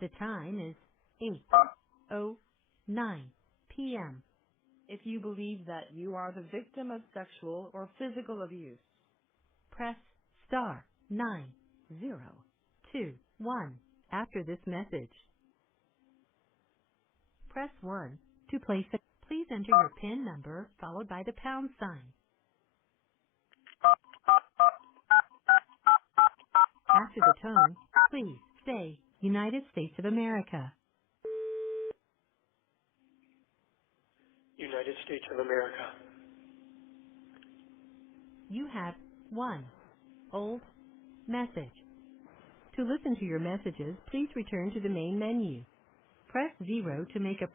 The time is 8:09 p.m. If you believe that you are the victim of sexual or physical abuse, press star 9021 after this message. Press 1 to place a... Please enter your PIN number followed by the pound sign. After the tone, please say United States of America. United States of America. You have 1 old message. To listen to your messages, please return to the main menu. Press 0 to make a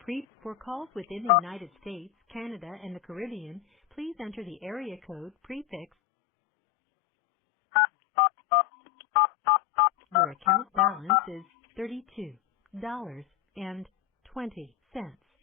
for calls within the United States, Canada, and the Caribbean. Please enter the area code prefix. Your account balance is $32.20.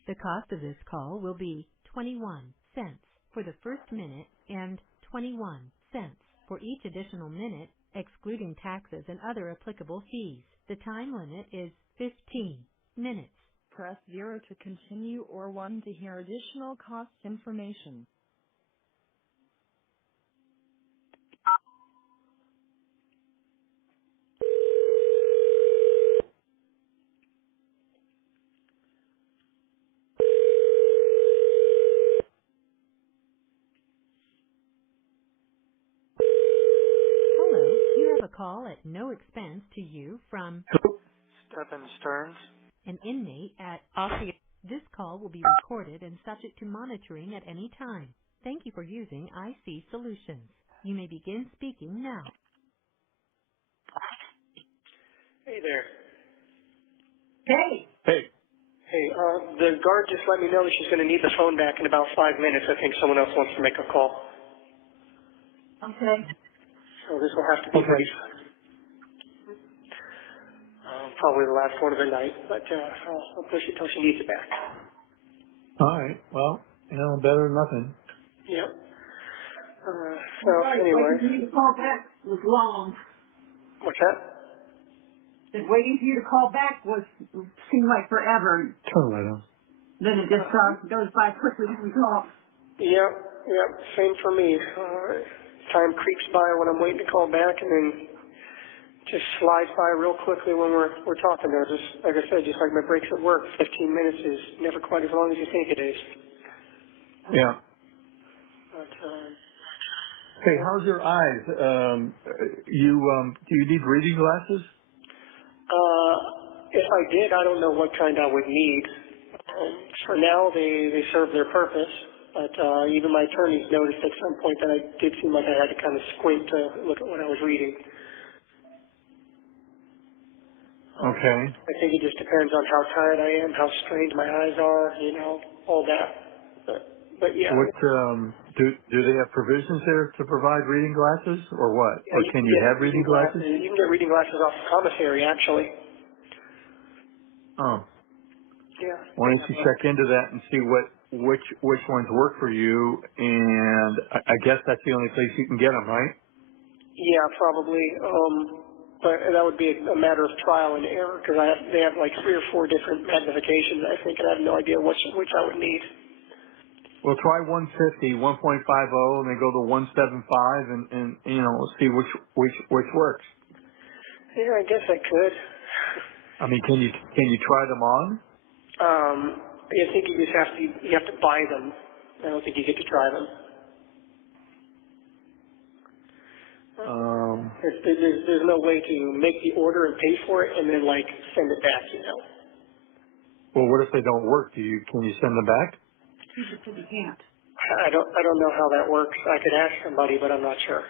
The cost of this call will be 21 cents for the first minute and 21 cents for each additional minute, excluding taxes and other applicable fees. The time limit is 15 minutes. press 0 to continue or 1 to hear additional cost information. Hello, you have a call at no expense to you from Stephan Stearns. an inmate at Aussie. This call will be recorded and subject to monitoring at any time. Thank you for using IC Solutions. You may begin speaking now. Hey there. Hey. Hey. Hey, the guard just let me know that she's going to need the phone back in about 5 minutes. I think someone else wants to make a call. Okay. So this will have to be brief. Probably the last one of the night, but I'll push it till she needs it back. All right. Well, better than nothing. Yep. So Waiting anyway. for you to call back was long. What's that? Just waiting for you to call back seemed like forever. Turn the light on. Then it just goes by quickly when we talk. Yep. Same for me. Time creeps by when I'm waiting to call back, and then just slides by real quickly when we're talking there. Just like I said, just like my breaks at work, 15 minutes is never quite as long as you think it is. Yeah. But, Hey, how's your eyes? Do you need reading glasses? if I did, I don't know what kind I would need. For now, they serve their purpose. But even my attorneys noticed at some point that I did seem like I had to kind of squint to look at what I was reading. Okay. I think it just depends on how tired I am, how strained my eyes are, all that. But yeah. What do they have provisions there to provide reading glasses, or what? Yeah, Or can you have reading glasses? You can get reading glasses off the commissary, actually. Oh. Yeah. Why don't you check into that and see which ones work for you? And I guess that's the only place you can get them, right? Yeah, probably. But that would be a matter of trial and error because they have like 3 or 4 different magnifications, I think, and I have no idea which I would need. Well, try 150, 1.50, and then go to 175, and see which works. Yeah, I guess I could. I mean, can you try them on? I think you just have to buy them. I don't think you get to try them. There's no way to make the order and pay for it and then send it back, Well, what if they don't work? Can you send them back? You just said you can't. I don't know how that works. I could ask somebody, but I'm not sure.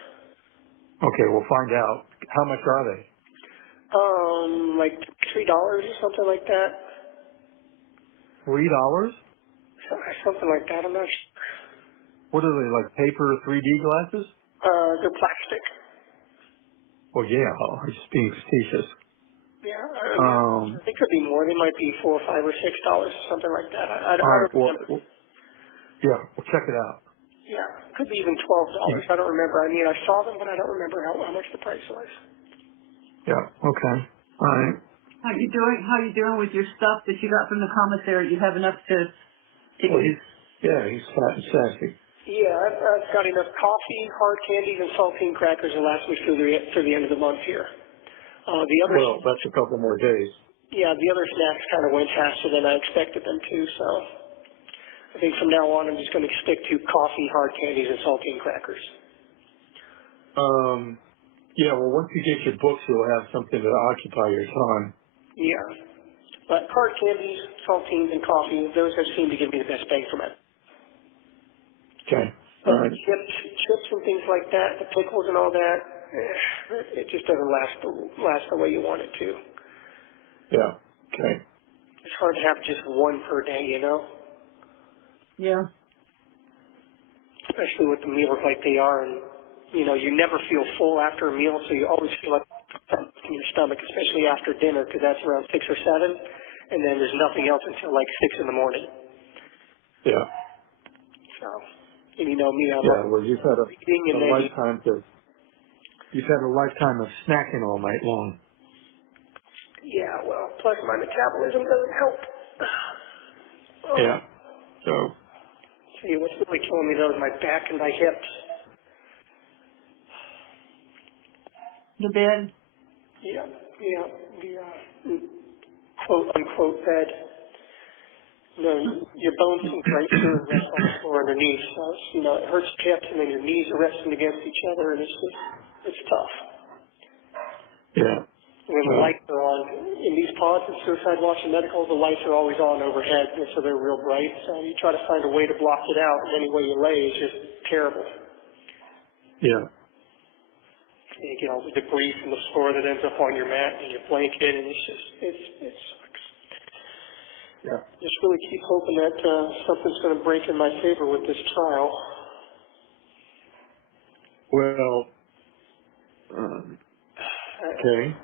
Okay, we'll find out. How much are they? Like $3 or something like that. $3? Something like that. I'm not sure. What are they, like paper 3D glasses? They're plastic. Well, yeah, I'm just being facetious. Yeah, it could be more. They might be $4 or $5 or $6, something like that. I don't remember. We'll check it out. Yeah, it could be even $12. I don't remember. I mean, I saw them, but I don't remember how much the price was. Yeah. Okay. All right. How you doing? How you doing with your stuff that you got from the commissary? You have enough to Well, eat? he's fat and sassy. Yeah, I've got enough coffee, hard candies, and saltine crackers to last me through the end of the month here. Well, that's a couple more days. Yeah, the other snacks kind of went faster than I expected them to, so I think from now on I'm just going to stick to coffee, hard candies, and saltine crackers. Yeah, well, once you get your books, you'll have something to occupy your time. Yeah, but hard candies, saltines, and coffee, those have seemed to give me the best bang for my. Okay. All right. Chips and things like that, the pickles and all that, it just doesn't last the way you want it to. Yeah. Okay. It's hard to have just one per day, you know? Yeah. Especially with the meals like they are, and you know, you never feel full after a meal, so you always feel like in your stomach, especially after dinner, because that's around 6 or 7, and then there's nothing else until like 6 in the morning. Yeah. So, and you know me, I'm Well, you've had eating and a lifetime of snacking all night long. yeah, well, plus my metabolism doesn't help. Oh. Yeah. So. See, what's really killing me though is my back and my hips. The bed. Yeah, the quote unquote bed. You know, your bones sink right through and rest on the floor underneath. So it's, you know, it hurts your hips, and then your knees are resting against each other, and it's tough. Yeah. When the lights are on, in these pods in Suicide Watch and Medical, the lights are always on overhead, and so they're real bright. So you try to find a way to block it out, and any way you lay is just terrible. Yeah. And you get all the debris from the floor that ends up on your mat and your blanket, and it sucks. Yeah. Just really keep hoping that something's going to break in my favor with this trial. Well, okay.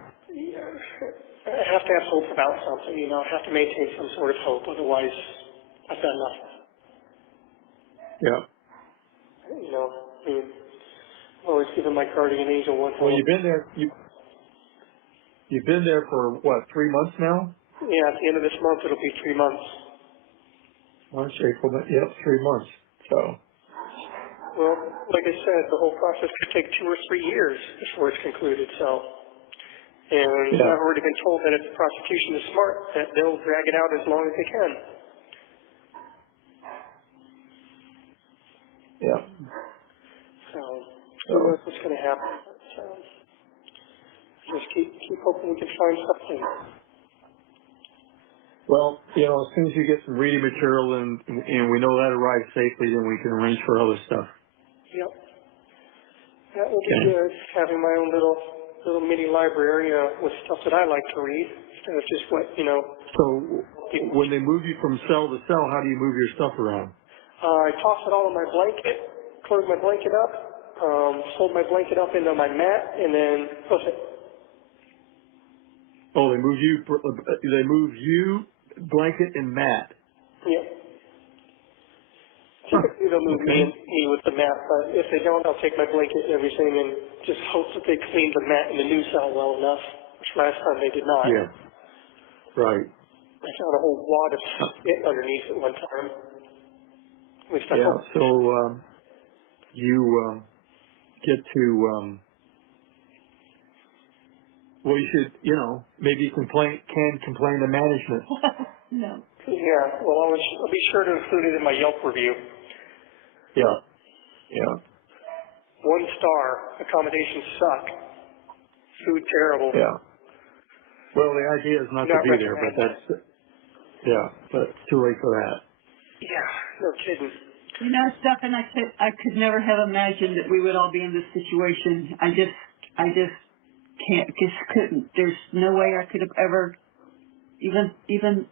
I have to have hope about something, you know. I have to maintain some sort of hope, otherwise I've got nothing. Yeah. You know, I mean, I've always given my guardian angel one hope. Well, you've been there. You've been there for what, 3 months now? Yeah, at the end of this month it'll be 3 months. March, April, yep, 3 months. So. Well, like I said, the whole process could take 2 or 3 years before it's concluded, so. And I've already been told that if the prosecution is smart, that they'll drag it out as long as they can. Yeah. So, who knows what's going to happen. So, just keep hoping we can find something. Well, you know, as soon as you get some reading material and we know that arrives safely, then we can arrange for other stuff. Yep. That will be good, having my own little mini library with stuff that I like to read, instead of just what, you know. So when they move you from cell to cell, how do you move your stuff around? I toss it all in my blanket, close my blanket up, fold my blanket up into my mat, and then push it. Oh, they move you, blanket and mat. Yep. Typically they'll move me with the mat, but if they don't, I'll take my blanket and everything and just hope that they clean the mat in the new cell well enough, which last time they did not. Yeah. Right. I found a whole wad of spit underneath at one time. At least I hope. So you get to, well, you should, you know, maybe you can complain to management. No. Yeah, well, I'll be sure to include it in my Yelp review. Yeah. 1 star, accommodations suck, food terrible. Yeah. Well, the idea is not to be there, but too late for that. Yeah, no kidding. You know, Stephan, I could never have imagined that we would all be in this situation. I just couldn't. There's no way I could have ever even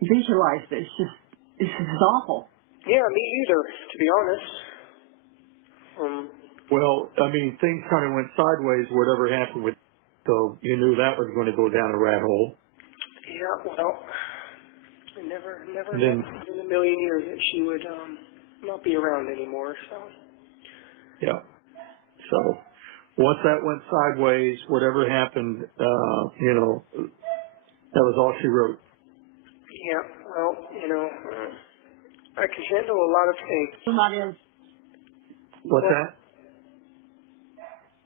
visualized this. This is awful. Yeah, me either, to be honest. Well, I mean, things kind of went sideways, whatever happened with, so you knew that was going to go down a rat hole. Yeah, well, I never then, in a million years that she would not be around anymore, so. Yeah. So, once that went sideways, whatever happened, that was all she wrote. Yeah, well, I can handle a lot of things. Still not in. What's that?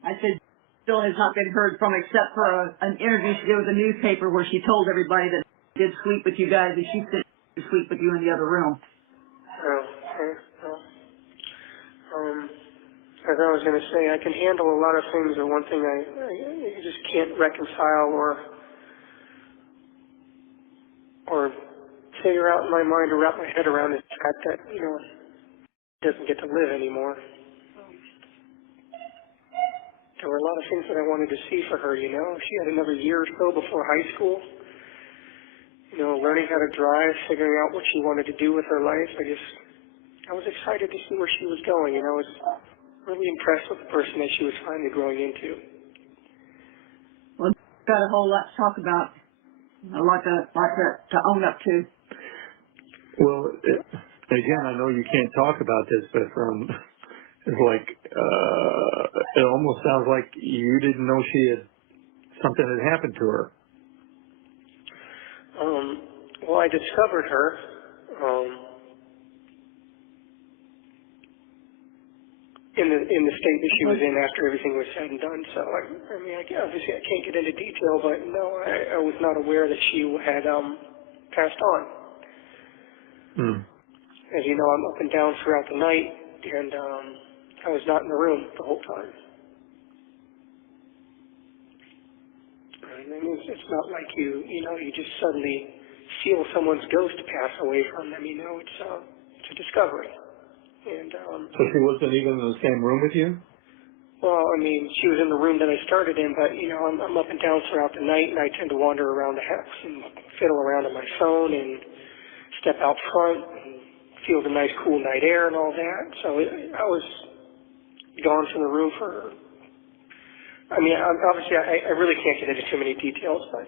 I said still has not been heard from except for an interview she did with the newspaper where she told everybody that she did sleep with you guys and she said to sleep with you in the other room. Oh, okay. Well, as I was going to say, I can handle a lot of things, but one thing I just can't reconcile or figure out in my mind or wrap my head around is the fact that, he doesn't get to live anymore. There were a lot of things that I wanted to see for her, She had another year or so before high school. Learning how to drive, figuring out what she wanted to do with her life. I was excited to see where she was going, I was really impressed with the person that she was finally growing into. Well, got a whole lot to talk about, a lot to own up to. Well, again, I know you can't talk about this, but it's like, it almost sounds like you didn't know something had happened to her. Well, I discovered her, in the state that she was in after everything was said and done. So, obviously I can't get into detail, but no, I was not aware that she had, passed on. Hmm. As you know, I'm up and down throughout the night, and, I was not in the room the whole time. It's not like you just suddenly feel someone's ghost pass away from them. It's a discovery. And So she wasn't even in the same room with you? well, she was in the room that I started in, but I'm up and down throughout the night, and I tend to wander around the house and fiddle around on my phone and step out front and feel the nice cool night air and all that. So I was gone from the room for. Obviously, I really can't get into too many details, but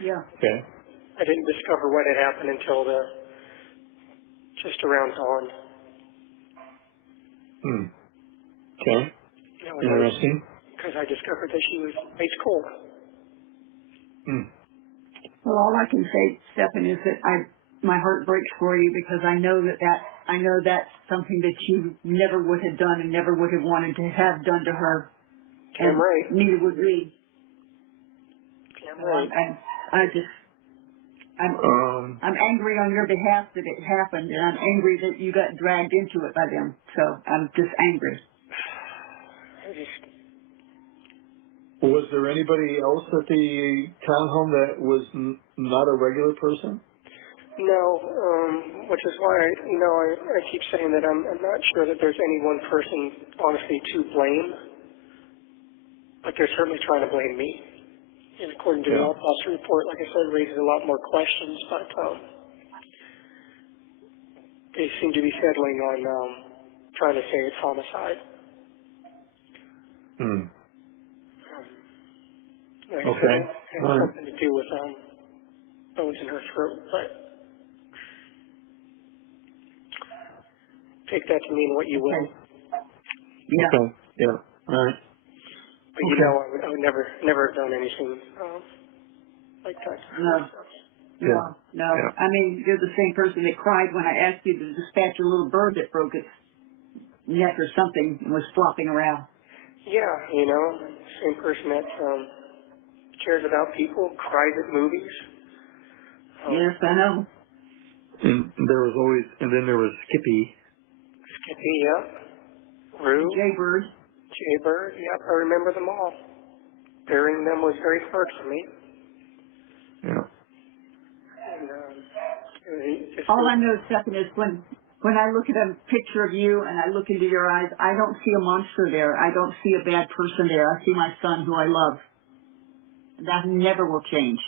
Yeah. Okay. I didn't discover what had happened until just around dawn. Hmm. Okay. Interesting. Because I discovered that she was ice cold. Hmm. Well, all I can say, Stephan, is that my heart breaks for you because I know that's something that you never would have done and never would have wanted to have done to her. Damn And right. neither would we. Damn So right. I'm angry on your behalf that it happened, and I'm angry that you got dragged into it by them. So I'm just angry. Was there anybody else at the townhome that was not a regular person? No, which is why I keep saying that I'm not sure that there's any one person honestly to blame, but they're certainly trying to blame me. And according to the Yeah. autopsy report, like I said, raises a lot more questions, but they seem to be settling on trying to say it's homicide. Hmm. Like I said, Okay. it has All right. something to do with bones in her throat, but take that to mean what you will. Okay. Yeah. Okay. Yeah. All right. But Okay. I would never have done anything like that to her. No. So. Yeah. No. Yeah. I mean, you're the same person that cried when I asked you to dispatch a little bird that broke its neck or something and was flopping around. Yeah, same person that cares about people, cries at movies. Yes, I know. And then there was Skippy. Skippy, yep. Rue, Jaybird. Jaybird, yep, I remember them all. Burying them was very hard for me. Yeah. And it just All I know, Stephan, is when I look at a picture of you and I look into your eyes, I don't see a monster there. I don't see a bad person there. I see my son who I love. That never will change.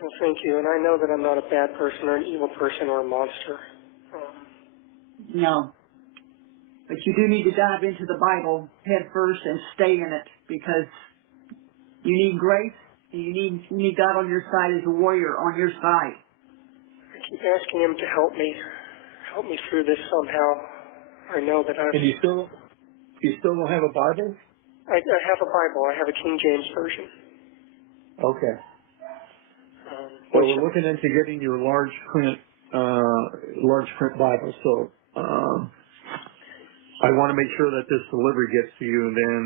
well, thank you. And I know that I'm not a bad person or an evil person or a monster. No. But you do need to dive into the Bible head first and stay in it because you need grace and you need God on your side as a warrior on your side. I keep asking him to help me through this somehow. I know that And you still don't have a Bible? I have a Bible. I have a King James version. Okay. Well, Which, we're looking into getting your large print Bible. So I want to make sure that this delivery gets to you, and then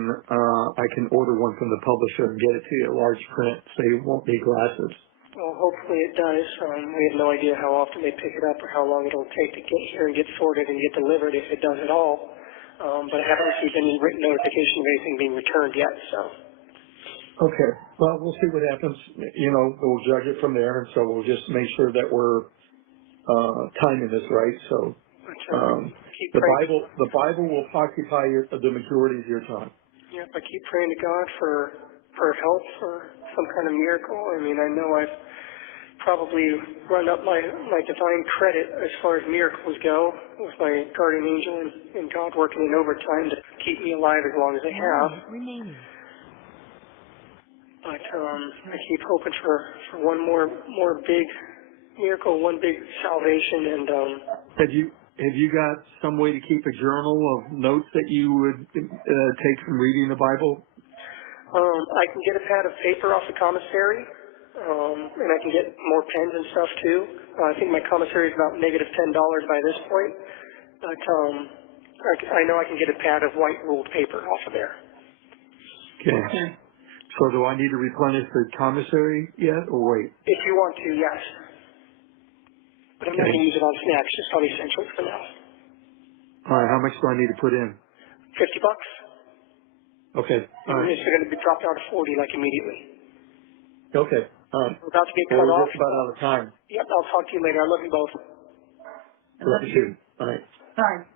I can order one from the publisher and get it to you, large print, so you won't need glasses. well, hopefully it does. We have no idea how often they pick it up or how long it'll take to get here and get sorted and get delivered, if it does at all. But I haven't received any written notification of anything being returned yet, so. Okay. Well, we'll see what happens. You know, we'll judge it from there, and so we'll just make sure that we're timing this right. So Keep praying. the Bible will occupy the majority of your time. Yep, I keep praying to God for help, for some kind of miracle. I mean, I know I've probably run up my divine credit as far as miracles go with my guardian angel and God working in overtime to keep me alive as long as they have. Remaining. But I keep hoping for one more big miracle, one big salvation, and Have you got some way to keep a journal of notes that you would take from reading the Bible? I can get a pad of paper off the commissary, and I can get more pens and stuff too. I think my commissary is about negative $10 by this point, but I know I can get a pad of white ruled paper off of there. Okay. So do I need to replenish the commissary yet, or wait? If you want to, yes. But I'm not going to use it on snacks, just on essentials for now. All right, how much do I need to put in? $50. Okay. All right. It's going to be dropped down to 40 like immediately. Okay. All right. We're about to get cut we're off. just about out of time. Yep, I'll talk to you later. I love you both. Love you. All right. Bye.